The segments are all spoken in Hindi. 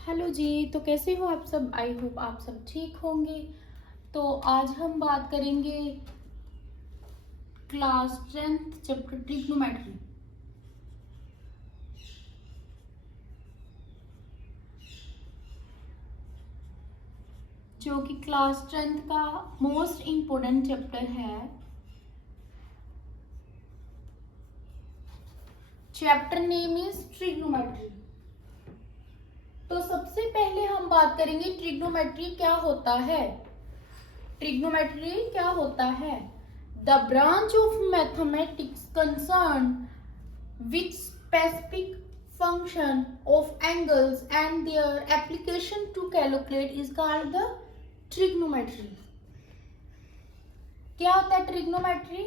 हेलो जी। तो कैसे हो आप सब? आई होप आप सब ठीक होंगे। तो आज हम बात करेंगे क्लास 10th चैप्टर ट्रिग्नोमेट्री। जो कि क्लास 10th का मोस्ट इम्पोर्टेंट चैप्टर है। Chapter name is trigonometry. तो सबसे पहले हम बात करेंगे ट्रिग्नोमेट्री क्या होता है। ट्रिग्नोमेट्री क्या होता है? The branch of mathematics concern which specific function of angles and their application to calculate is called the trigonometry. क्या होता है ट्रिग्नोमेट्री?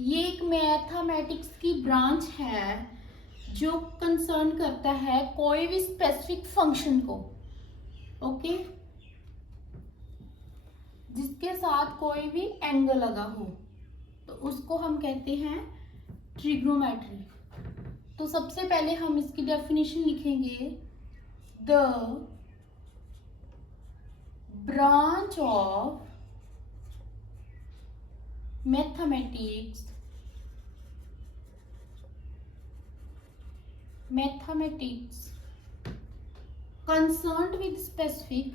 ये एक मैथमेटिक्स की ब्रांच है जो कंसर्न करता है कोई भी स्पेसिफिक फंक्शन को, ओके, जिसके साथ कोई भी एंगल लगा हो, तो उसको हम कहते हैं ट्रिग्नोमेट्री। तो सबसे पहले हम इसकी डेफिनेशन लिखेंगे। The branch of mathematics concerned with specific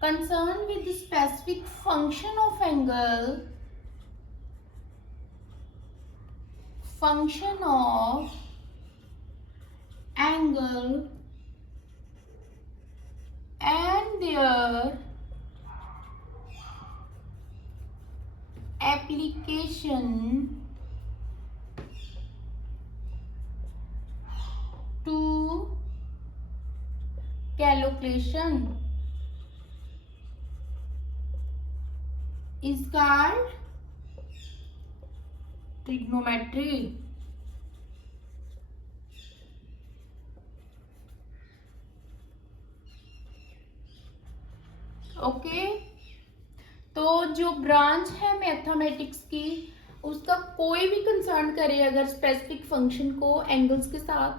concerned with the specific function of angle, and their application to calculation is called trigonometry. Okay, तो जो ब्रांच है मैथमेटिक्स की, उसका कोई भी कंसर्न करे अगर स्पेसिफिक फंक्शन को एंगल्स के साथ,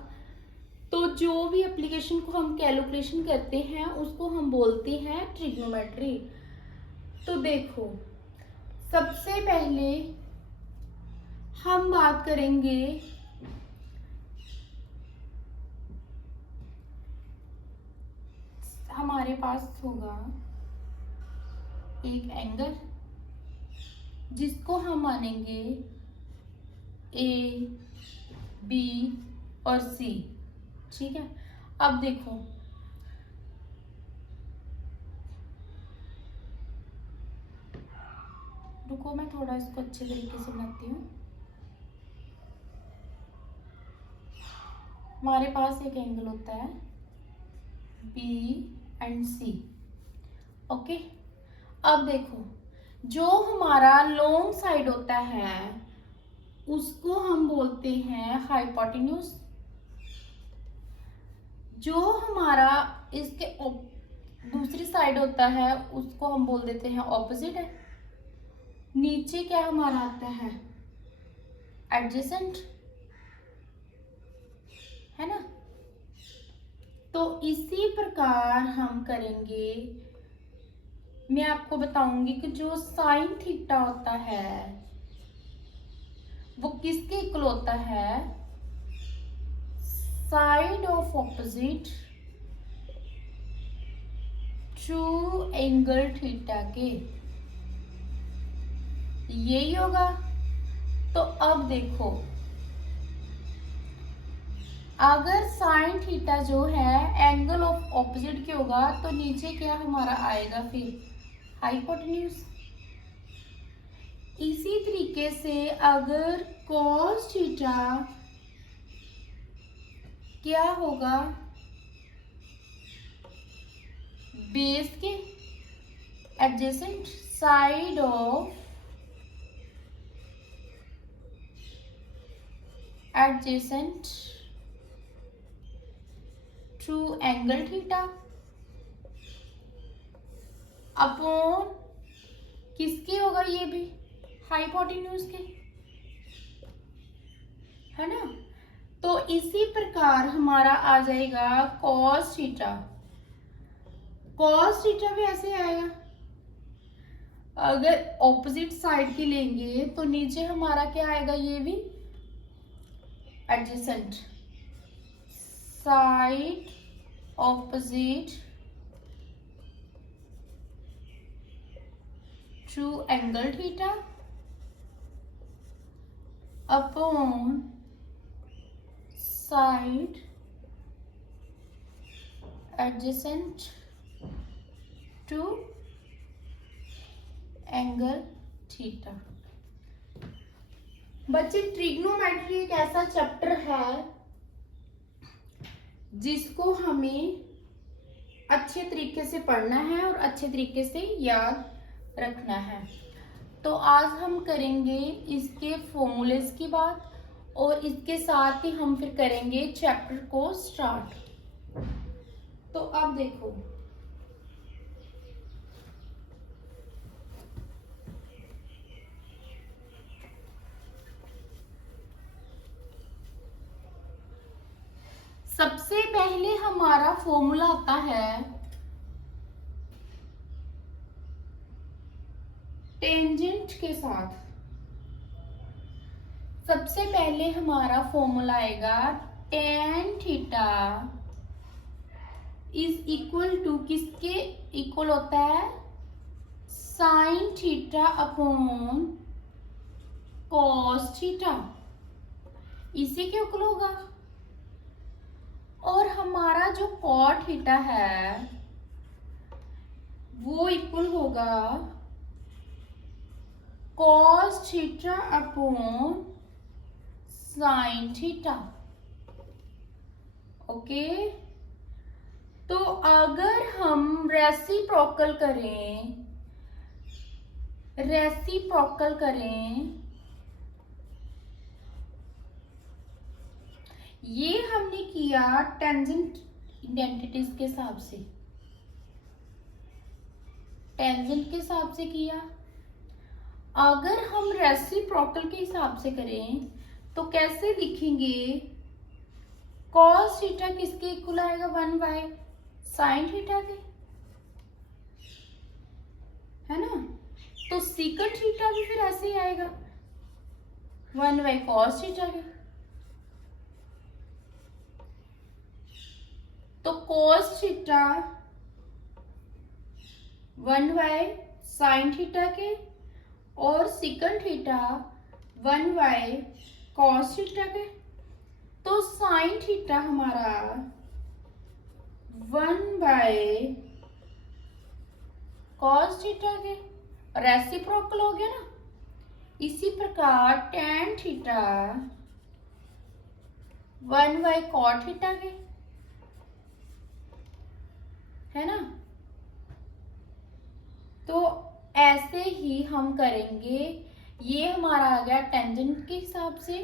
तो जो भी एप्लीकेशन को हम कैलकुलेशन करते हैं उसको हम बोलते हैं ट्रिग्नोमेट्री। तो देखो, सबसे पहले हम बात करेंगे हमारे पास होगा एक एंगल जिसको हम मानेंगे ए, बी और सी, ठीक है। अब देखो, रुको मैं थोड़ा इसको अच्छे तरीके से बनाती हूँ। हमारे पास एक एंगल होता है बी एंड सी, ओके। अब देखो, जो हमारा लॉन्ग साइड होता है उसको हम बोलते हैं हाइपोटेन्यूज। जो हमारा इसके दूसरी साइड होता है उसको हम बोल देते हैं ऑपोजिट है। नीचे क्या हमारा आता है? एडजेसेंट, है ना। तो इसी प्रकार हम करेंगे। मैं आपको बताऊंगी कि जो साइन थीटा होता है वो किसके इक्वल होता है? Side of opposite to angle theta के, यही होगा। तो अब देखो, अगर साइन थीटा जो है एंगल ऑफ ऑपोजिट के होगा तो नीचे क्या हमारा आएगा? फिर हाइपोटेन्यूज। इसी तरीके से अगर cos थीटा क्या होगा? बेस के adjacent side of adjacent to angle theta upon किसके होगा, ये भी हाइपोटेन्यूज के, है ना। तो इसी प्रकार हमारा आ जाएगा cos थीटा। cos थीटा भी ऐसे आएगा, अगर ऑपोजिट साइड की लेंगे तो नीचे हमारा क्या आएगा, ये भी adjacent side opposite to angle theta upon side adjacent to angle theta. बच्चे ट्रिग्नोमेट्री एक ऐसा चैप्टर है जिसको हमें अच्छे तरीके से पढ़ना है और अच्छे तरीके से याद रखना है। तो आज हम करेंगे इसके फॉर्मूलेस की बात और इसके साथ ही हम फिर करेंगे चैप्टर को स्टार्ट। तो अब देखो, सबसे पहले हमारा फॉर्मूला आता है टेंजेंट के साथ। सबसे पहले हमारा फॉर्मूला आएगा tan theta is equal to, किसके इक्वल होता है, sine theta upon cos theta, इसी के इक्वल होगा। और हमारा जो कॉट थीटा है वो इक्वल होगा cos theta upon sine theta. Okay, तो अगर हम रेसिप्रोकल करें, ये हमने किया टेंजेंट आइडेंटिटीज के हिसाब से, टेंजेंट के हिसाब से किया। अगर हम रेसिप्रोकल के हिसाब से करें तो कैसे लिखेंगे, cos थीटा किसके इक्वल आएगा, 1 बाय साइन थीटा के, है ना। तो सीकंट थीटा भी फिर ऐसे ही आएगा 1 बाय cos थीटा के। तो cos theta 1 by sine theta के और secant theta 1 by cos theta के। तो साइन थीटा हमारा 1 बाय cos थीटा के, रेसिप्रोकल हो गया ना। इसी प्रकार tan theta 1 by cot theta के, है ना। तो ऐसे ही हम करेंगे, ये हमारा आ गया टेंजेंट के हिसाब से,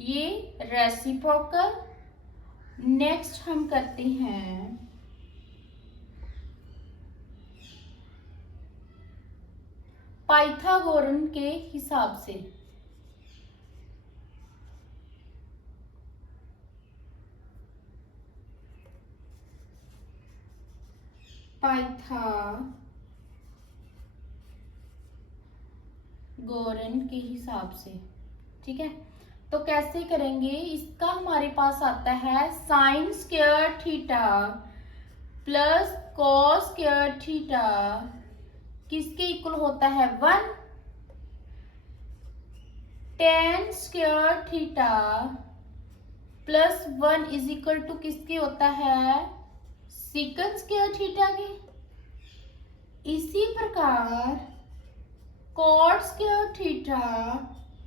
ये रेसिप्रोकल। नेक्स्ट हम करते हैं पाइथागोरन के हिसाब से। पाइथागोरन के हिसाब से, ठीक है। तो कैसे करेंगे, इसका हमारे पास आता है sine square theta plus cos square theta किसके इक्वल होता है 1, tan square theta plus 1 is equal to किसके होता है सीकंट स्क्वायर थीटा के। इसी प्रकार cot square theta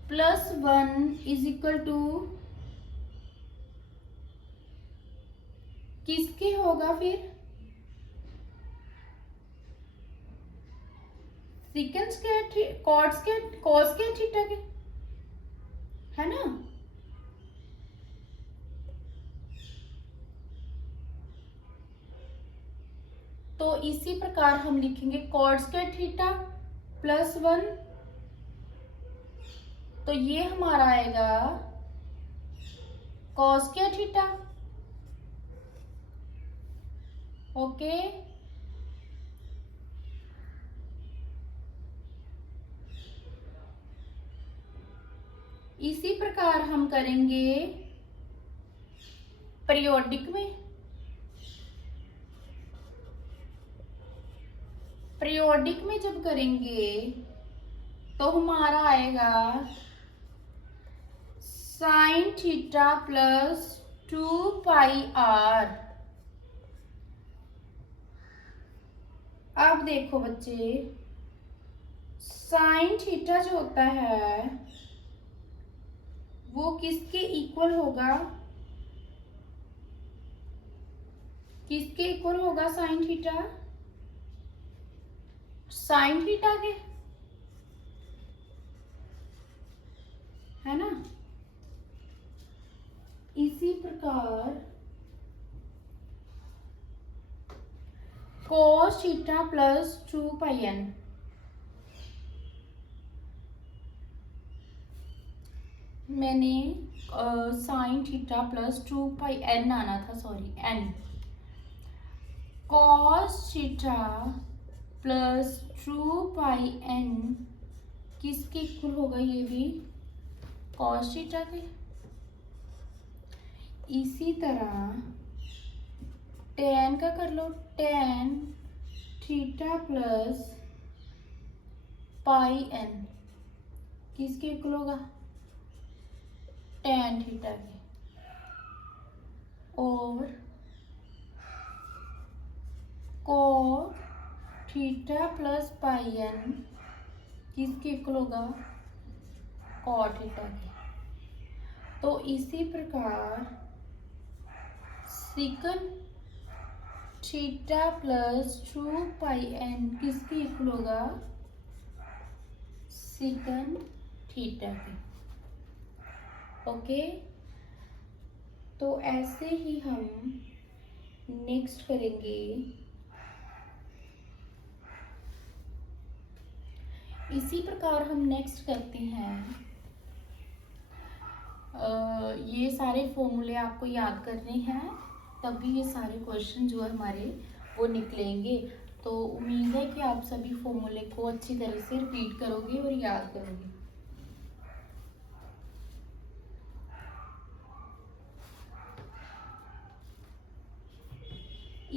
plus 1 is equal to किसके होगा फिर secant square cot square cos square theta के, है ना। इसी प्रकार हम लिखेंगे कॉट स्क्वायर थीटा प्लस 1, तो ये हमारा आएगा कॉस स्क्वायर थीटा। ओके, इसी प्रकार हम करेंगे पीरियोडिक में। पीरियोडिक में जब करेंगे तो हमारा आएगा sine theta plus 2 pi R. अब देखो बच्चे, साइन थीटा जो होता है वो किसके इक्वल होगा? किसके इक्वल होगा साइन थीटा? साइन थीटा के, है ना। इसी प्रकार cos theta plus 2 pi n, मैंने sine theta plus 2 pi n आना था, sorry n. cos theta plus 2 pi n किसके इक्वल होगा? ये भी cos थीटा के। इसी तरह tan का कर लो, tan theta plus pi n किसके इक्वल होगा? tan थीटा के। और cos theta plus pi n किसके इक्वल होगा? cot थीटा के। तो इसी प्रकार second theta plus 2 pi n किसके इक्वल होगा? सेकंड थीटा के। ओके, तो ऐसे ही हम नेक्स्ट करेंगे। इसी प्रकार हम नेक्स्ट करते हैं, ये सारे फॉर्मूले आपको याद करने हैं, तभी ये सारे क्वेश्चन जो है हमारे वो निकलेंगे। तो उम्मीद है कि आप सभी फॉर्मूले को अच्छी तरह से रिपीट करोगे और याद करोगे।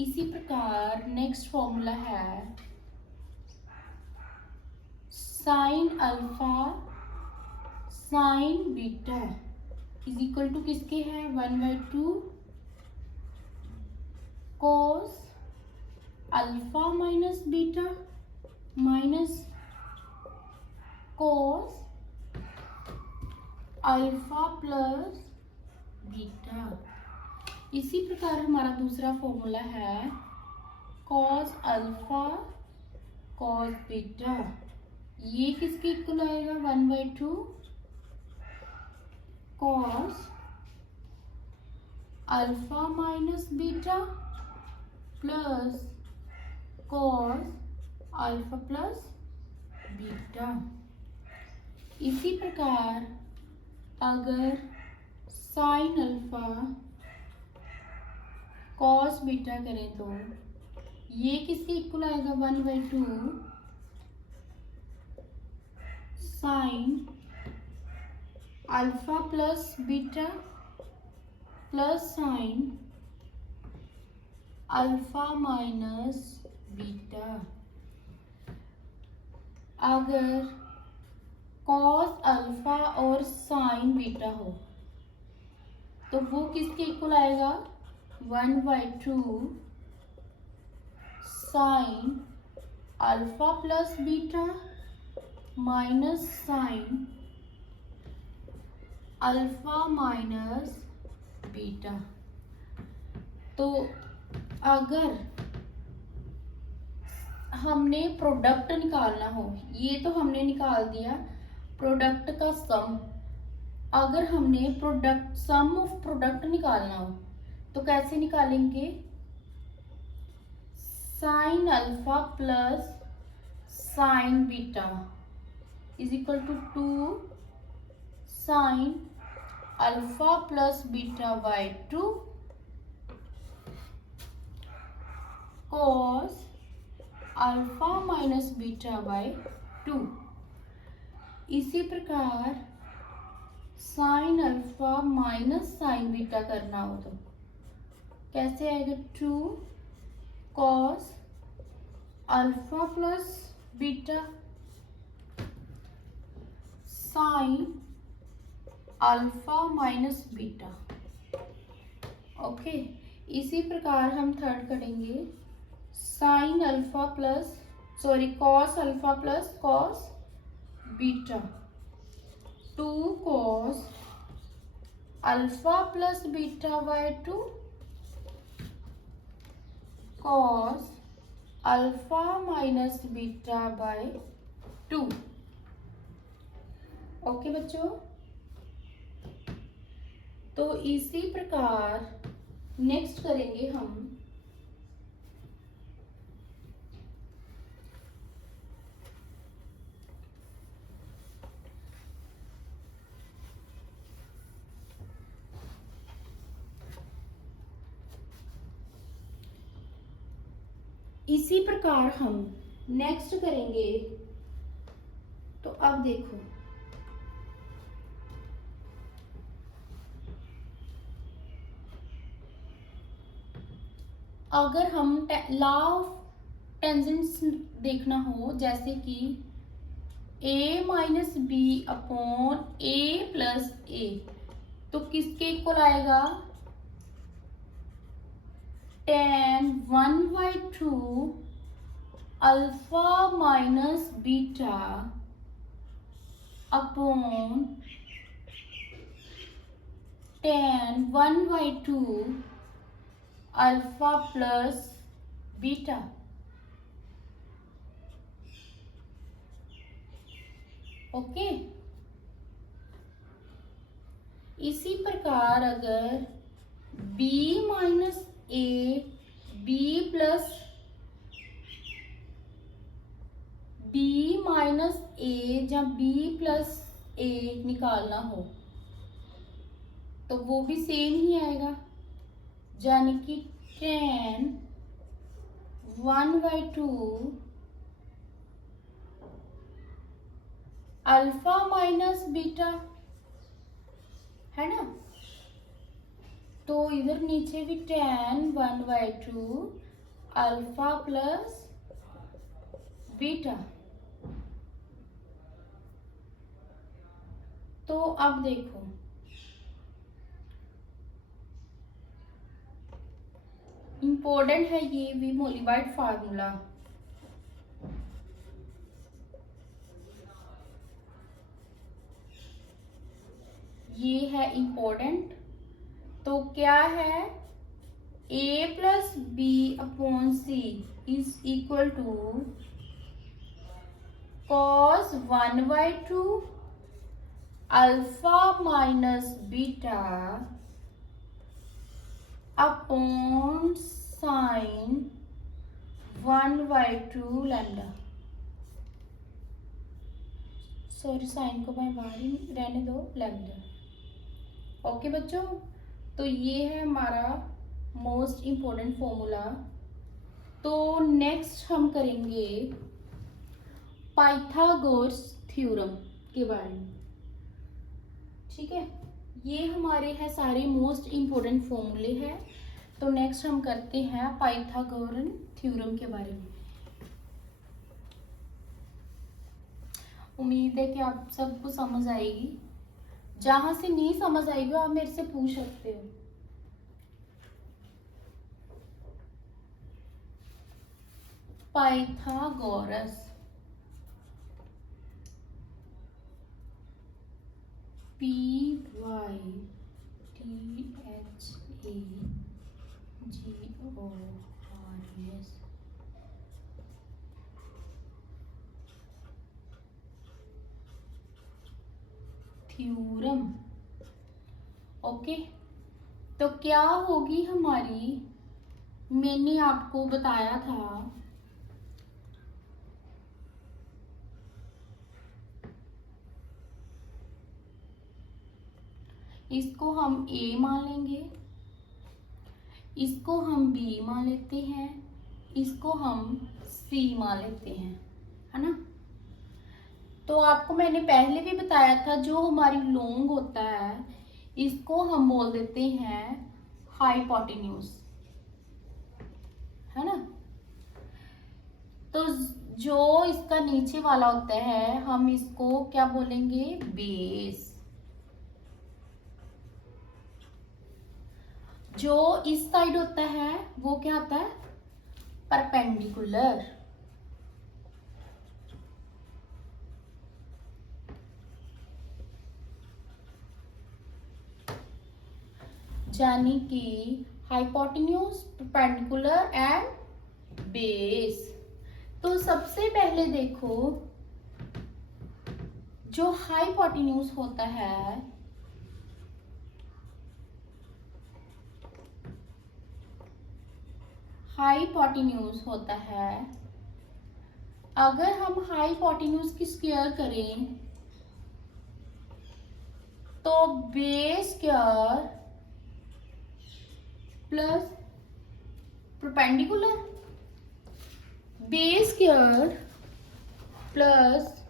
इसी प्रकार नेक्स्ट फॉर्मूला है sine alpha sine beta is equal to किसके है? 1/2 cos alpha minus beta minus cos alpha plus beta. इसी प्रकार हमारा दूसरा फॉर्मूला है cos अल्फा cos बीटा, ये किसके इक्वल आएगा? 1/2 cos alpha minus beta plus cos alpha plus beta. इसी प्रकार अगर साइन अल्फा cos बीटा करें तो ये किसके इक्वल आएगा? 1/2 sign alpha plus beta plus sign alpha minus beta. अगर cos अल्फा और साइन बीटा हो तो वो किसके इक्वल आएगा? 1/2 sign alpha plus beta minus sign alpha minus beta. तो अगर हमने प्रोडक्ट निकालना हो, ये तो हमने निकाल दिया प्रोडक्ट का सम। अगर हमने प्रोडक्ट सम ऑफ प्रोडक्ट निकालना हो तो कैसे निकालेंगे? Sine alpha plus sine beta is equal to 2 sine alpha plus beta by 2 cos alpha minus beta by 2। इसी प्रकार sine alpha minus sine beta करना हो तो कैसे आएगा? 2 cos alpha plus beta sine alpha minus beta. Okay, इसी प्रकार हम थर्ड करेंगे sine alpha plus cos alpha plus cos beta 2 cos alpha plus beta by 2 cos alpha minus beta by 2। Okay बच्चों, तो इसी प्रकार नेक्स्ट करेंगे हम नेक्स्ट करेंगे। तो अब देखो, अगर हम लॉ ऑफ टेंजेंट्स देखना हो, जैसे कि a minus b upon a plus a, तो किसके इक्वल आएगा? tan 1/2 alpha minus beta upon tan 1/2 alpha plus beta. Okay, इसी प्रकार अगर b minus a b plus b minus a या b प्लस ए निकालना हो तो वो भी सेम ही आएगा, यानी कि tan 1/2 अल्फा माइनस बीटा, है ना? तो इधर नीचे भी tan 1/2 अल्फा प्लस बीटा। तो अब देखो, इम्पोर्टेंट है ये भी मोलिबाइट फार्मूला। ये है इम्पोर्टेंट। तो क्या है? a plus B upon C is equal to cos 1/2 alpha minus beta upon sine 1/2 lambda. Sorry, sine को मैं बाहर ही रहने दो, लैम्डा। ओके बच्चों, तो ये है हमारा मोस्ट इम्पोर्टेंट फॉर्मूला। तो नेक्स्ट हम करेंगे पाइथागोरस थ्योरम के बारे में। ठीक है, ये हमारे हैं सारे मोस्ट इम्पोर्टेंट फॉर्मूले हैं। तो नेक्स्ट हम करते हैं पाइथागोरन थ्योरम के बारे में। उम्मीद है कि आप सबको समझ आएगी। जहां से नहीं समझ आएगी आप मेरे से पूछ सकते हो। Pythagoras PYTHAGORS theorem. ओके, तो क्या होगी हमारी मैंने आपको बताया था इसको हम ए मान लेंगे, इसको हम बी मान लेते हैं, इसको हम सी मान लेते हैं, है ना। तो आपको मैंने पहले भी बताया था जो हमारी लॉन्ग होता है इसको हम बोल देते हैं हाइपोटेन्यूज, है ना। तो जो इसका नीचे वाला होता है हम इसको क्या बोलेंगे, बेस। जो इस साइड होता है वो क्या होता है, परपेंडिकुलर। यानी कि हाइपोटेन्यूज, परपेंडिकुलर एंड बेस। तो सबसे पहले देखो जो हाइपोटेन्यूज होता है अगर हम हाइपोटेन्यूज की स्क्वायर करें तो base square plus perpendicular, base square plus